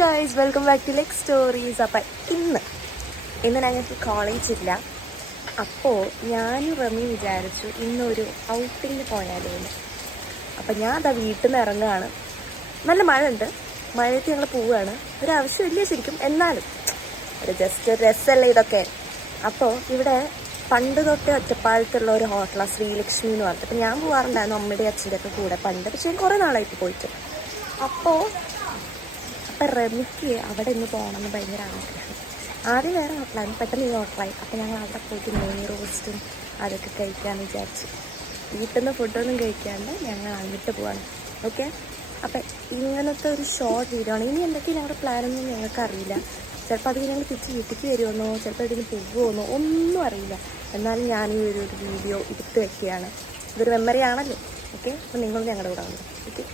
Guys, welcome back to Leg Stories. അപ്പം ഇന്ന് ഞങ്ങൾക്ക് കോളേജ് ഇല്ല. അപ്പോൾ ഞാനും റമി വിചാരിച്ചു ഇന്നൊരു ഔട്ടിങ്ങിന് പോയാലോ എന്ന്. അപ്പം ഞാൻ അതാ വീട്ടിൽ നിന്ന് ഇറങ്ങുകയാണ്. നല്ല മഴ ഉണ്ട്. മഴയത്ത് ഞങ്ങൾ പോവുകയാണ്. ഒരാവശ്യമില്ല ശരിക്കും, എന്നാലും ജസ്റ്റ് ഒരു രസമല്ലേ ഇതൊക്കെ. അപ്പോൾ ഇവിടെ പണ്ട് തൊട്ടേ ഒറ്റപ്പാലത്തുള്ള ഒരു ഹോട്ടലാണ് ശ്രീലക്ഷ്മി എന്ന് പറഞ്ഞിട്ട്. അപ്പം ഞാൻ പോകാറുണ്ടായിരുന്നു അമ്മയുടെ അച്ഛൻ്റെ ഒക്കെ കൂടെ പണ്ട്. പക്ഷേ ഞാൻ കുറേ നാളായിട്ട് പോയിട്ട്. അപ്പം റമിക്ക് അവിടെ ഇന്ന് പോകണമെന്ന് ഭയങ്കര ആഗ്രഹം. ആദ്യം വേറെ ഹോട്ടലായിരുന്നു, പെട്ടെന്ന് ഈ ഹോട്ടലായി. അപ്പം ഞങ്ങൾ അവിടെ പോയിട്ട് നെയ് റോസ്റ്റും അതൊക്കെ കഴിക്കാമെന്ന് വിചാരിച്ചു. വീട്ടിൽ നിന്ന് ഫുഡൊന്നും കഴിക്കാണ്ട് ഞങ്ങൾ അങ്ങോട്ട് പോവാണ്. ഓക്കെ, അപ്പം ഇങ്ങനത്തെ ഒരു ഷോർട്ട് വീഡിയോ ആണ്. ഇനി എന്തൊക്കെ ഞങ്ങളുടെ പ്ലാനൊന്നും ഞങ്ങൾക്ക് അറിയില്ല. ചിലപ്പോൾ അത് ഞങ്ങൾ തിരിച്ച് വീട്ടിലേക്ക് വരുമെന്നോ ചിലപ്പോൾ ഇതിന് പോകുമെന്നോ ഒന്നും അറിയില്ല. എന്നാലും ഞാൻ ഈ ഒരു വീഡിയോ എടുത്ത് വെക്കുകയാണ്. ഇതൊരു മെമ്മറി ആണല്ലോ. ഓക്കെ, അപ്പം നിങ്ങൾ ഞങ്ങളുടെ കൂടെ വന്നു. ഓക്കെ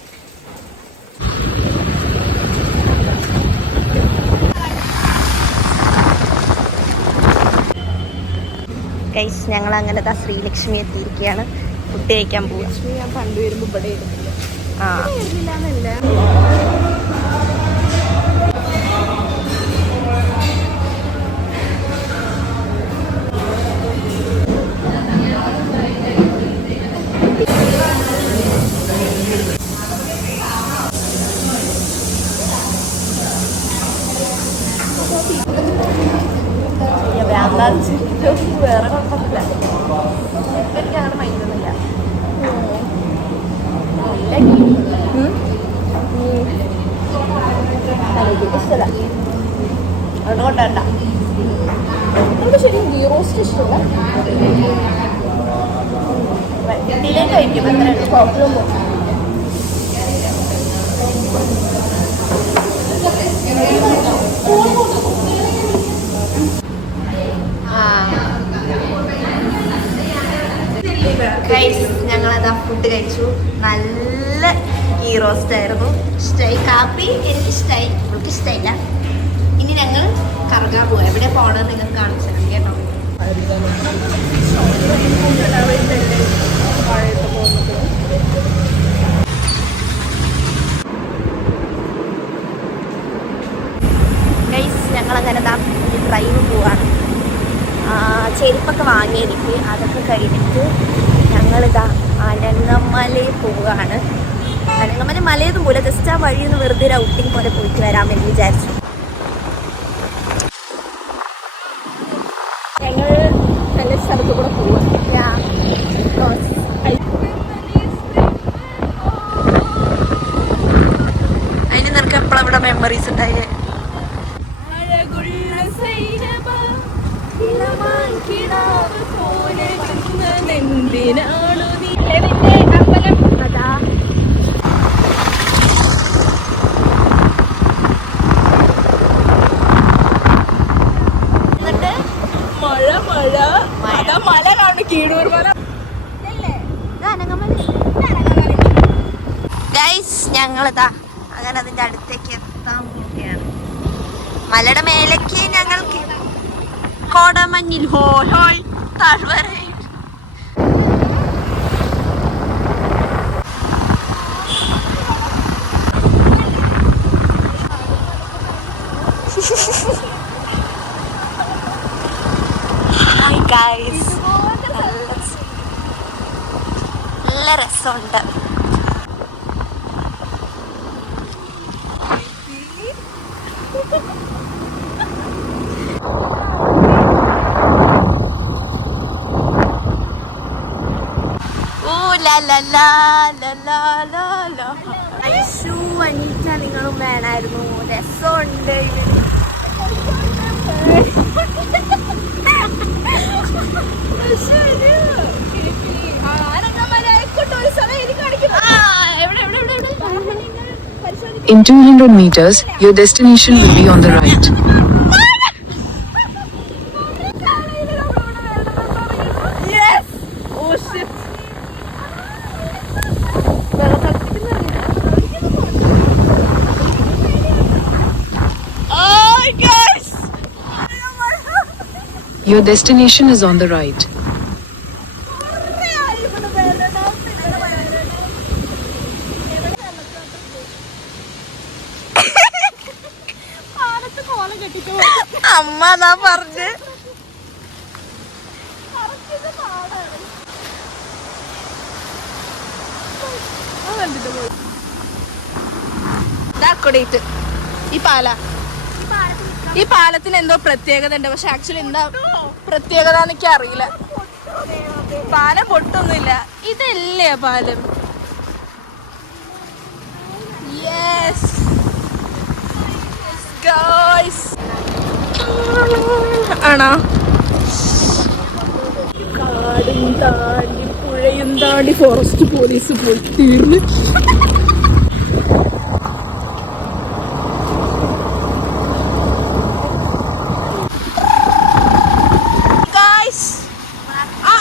ഗൈസ്, ഞങ്ങൾ അങ്ങനത്തെ ശ്രീലക്ഷ്മി എത്തിയിരിക്കുകയാണ്. ഫുഡ് കഴിക്കാൻ പോവുക. ലക്ഷ്മി ഞാൻ പണ്ട് വരുമ്പോൾ ഇവിടെ ഇരുന്നില്ല. വേറെ കുഴപ്പമില്ല, എനിക്ക് അങ്ങനെ മൈൻഡൊന്നുമില്ല. ഇഷ്ടമല്ല അതുകൊണ്ടല്ല. നമുക്ക് ശരി ഗീ റോസ്റ്റ് ഇഷ്ടമല്ല. ഇതിലേക്ക് കഴിക്കും, അത്ര കുഴപ്പമൊന്നും. ഞങ്ങളതാ ഫുഡ് കഴിച്ചു. നല്ല ഗീ റോസ്റ്റ് ആയിരുന്നു. ഇഷ്ടമായി. കാപ്പി എനിക്കിഷ്ടമായി, നമുക്ക് ഇഷ്ടമായില്ല. ഇനി ഞങ്ങൾ കറങ്ങാൻ പോവാം. എവിടെ പോകണമെന്ന് നിങ്ങൾ കാണിച്ചു തരാം കേട്ടോ. ഗൈസ്, ഞങ്ങളങ്ങനെ ഡ്രൈവ് പോവാണ്. ചെരുപ്പൊക്കെ വാങ്ങി എനിക്ക്. അതൊക്കെ കഴിഞ്ഞിട്ട് ഞങ്ങളിതാ അനങ്ങമലയിൽ പോവുകയാണ്. അനങ്ങമല മലയൊന്നും പോലെ ജസ്റ്റ് ആ വഴിയൊന്ന് വെറുതെ ഒരു ഔട്ടിങ് പോലെ പോയിട്ട് വരാമെന്ന് വിചാരിച്ചു. ഞങ്ങൾ നല്ല സ്ഥലത്ത് കൂടെ പോവാം. അതിന് നിനക്ക് എപ്പോഴും ഇവിടെ മെമ്മറീസ് ഉണ്ടായേ. ഞങ്ങളിതാ അങ്ങനെ അതിന്റെ അടുത്തേക്ക് എത്താൻ പോവുകയാണ്. മലയുടെ മേലേക്ക് ഞങ്ങൾക്ക് കോടമഞ്ഞിൽ ഹോയ് താഴ്വര. നല്ല രസമുണ്ട്. അനീറ്റ നിങ്ങളും വേണമായിരുന്നു. രസമുണ്ട്. In 200 meters, your destination will be on the right. Your destination is on the right. അമ്മ എന്നാ പറഞ്ഞ് കൊടേറ്റ് ഈ പാലത്തിന് എന്തോ പ്രത്യേകത ഉണ്ട്. പക്ഷെ ആക്ച്വലി എന്താ പ്രത്യേകത എന്നൊക്കെ അറിയില്ല. പാലം പൊട്ടൊന്നുമില്ല. ഇതല്ലേ പാലം? യെസ് ഗായ്സ്, ആണോ? കാടും താണ്ടി പുഴയും താണ്ടി ഫോറസ്റ്റ് പോലീസ് പോയി തീർന്ന്.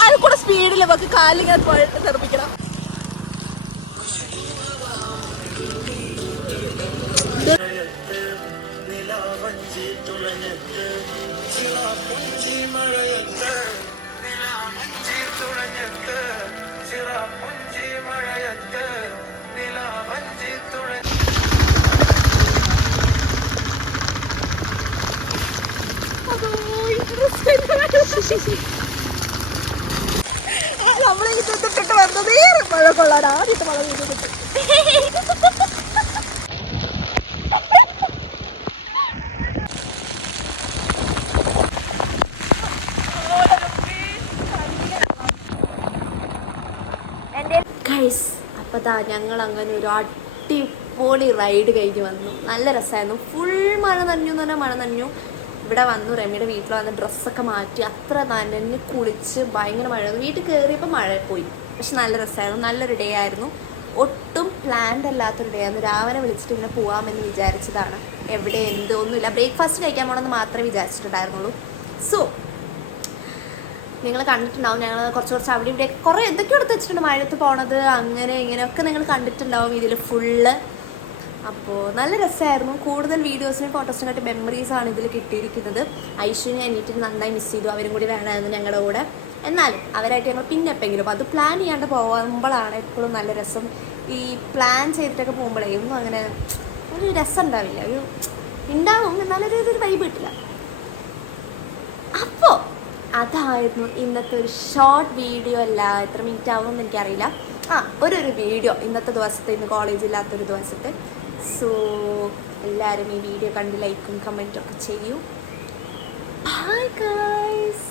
അത് കൂടെ സ്പീഡിൽ നമുക്ക് കാലിങ്ങനെ തെറിപ്പിക്കണം. നമ്മളെ ഇട്ടിട്ട് വന്നതേ മഴ കൊള്ളാൻ. ആദ്യത്തെ മഴ പെയ്തിട്ട് ഗൈസ്. അപ്പോൾ ദാ ഞങ്ങൾ അങ്ങനെ ഒരു അടിപൊളി റൈഡ് കഴിഞ്ഞ് വന്നു. നല്ല രസമായിരുന്നു. ഫുൾ മഴ നനഞ്ഞു എന്ന് പറഞ്ഞാൽ മഴ നനഞ്ഞു. ഇവിടെ വന്നു, റെമിയുടെ വീട്ടിൽ വന്ന് ഡ്രസ്സൊക്കെ മാറ്റി അത്ര നനഞ്ഞ് കുളിച്ച് ഭയങ്കര മഴയായിരുന്നു. വീട്ടിൽ കയറിയപ്പോൾ മഴ പോയി. പക്ഷെ നല്ല രസമായിരുന്നു. നല്ലൊരു ഡേ ആയിരുന്നു. ഒട്ടും പ്ലാൻഡ് അല്ലാത്തൊരു ഡേ ആയിരുന്നു. രാവിലെ വിളിച്ചിട്ട് ഇങ്ങനെ പോകാമെന്ന് വിചാരിച്ചതാണ്. എവിടെ ഒന്നുമില്ല. ബ്രേക്ക്ഫാസ്റ്റ് കഴിക്കാൻ പോകണമെന്ന് മാത്രമേ വിചാരിച്ചിട്ടുണ്ടായിരുന്നുള്ളൂ. സോ നിങ്ങൾ കണ്ടിട്ടുണ്ടാവും, ഞങ്ങൾ കുറച്ച് അവിടെ ഇവിടെ കുറേ എന്തൊക്കെയോ എടുത്ത് വെച്ചിട്ടുണ്ട്. മഴയത്ത് പോണത് അങ്ങനെ ഇങ്ങനെയൊക്കെ നിങ്ങൾ കണ്ടിട്ടുണ്ടാവും ഇതിൽ ഫുള്ള്. അപ്പോൾ നല്ല രസമായിരുന്നു. കൂടുതൽ വീഡിയോസിനും ഫോട്ടോസിനും കാട്ടി മെമ്മറീസാണ് ഇതിൽ കിട്ടിയിരിക്കുന്നത്. ഐശ്വര്യ എണീറ്റിട്ട് നന്നായി മിസ് ചെയ്തു. അവരും കൂടി വേണമായിരുന്നു ഞങ്ങളുടെ കൂടെ. എന്നാലും അവരായിട്ട് ഞങ്ങൾ പിന്നെ എപ്പോഴെങ്കിലും അത് പ്ലാൻ ചെയ്യാണ്ട് പോകുമ്പോഴാണ് എപ്പോഴും നല്ല രസം. ഈ പ്ലാൻ ചെയ്തിട്ടൊക്കെ പോകുമ്പോഴേ ഒന്നും അങ്ങനെ ഒരു രസം ഉണ്ടാവില്ല. ഉണ്ടാവും, എന്നാലും ഒരു വൈബ് കിട്ടില്ല. അപ്പോൾ അതായിരുന്നു ഇന്നത്തെ ഒരു ഷോർട്ട് വീഡിയോ. അല്ല എത്ര മിനിറ്റ് ആവുമെന്ന് എനിക്കറിയില്ല. ഒരു വീഡിയോ ഇന്നത്തെ ദിവസത്തെ, ഇന്ന് കോളേജില്ലാത്തൊരു ദിവസത്തെ. സോ എല്ലാവരും ഈ വീഡിയോ കണ്ട് ലൈക്കും കമൻറ്റും ഒക്കെ ചെയ്യൂ. Bye guys.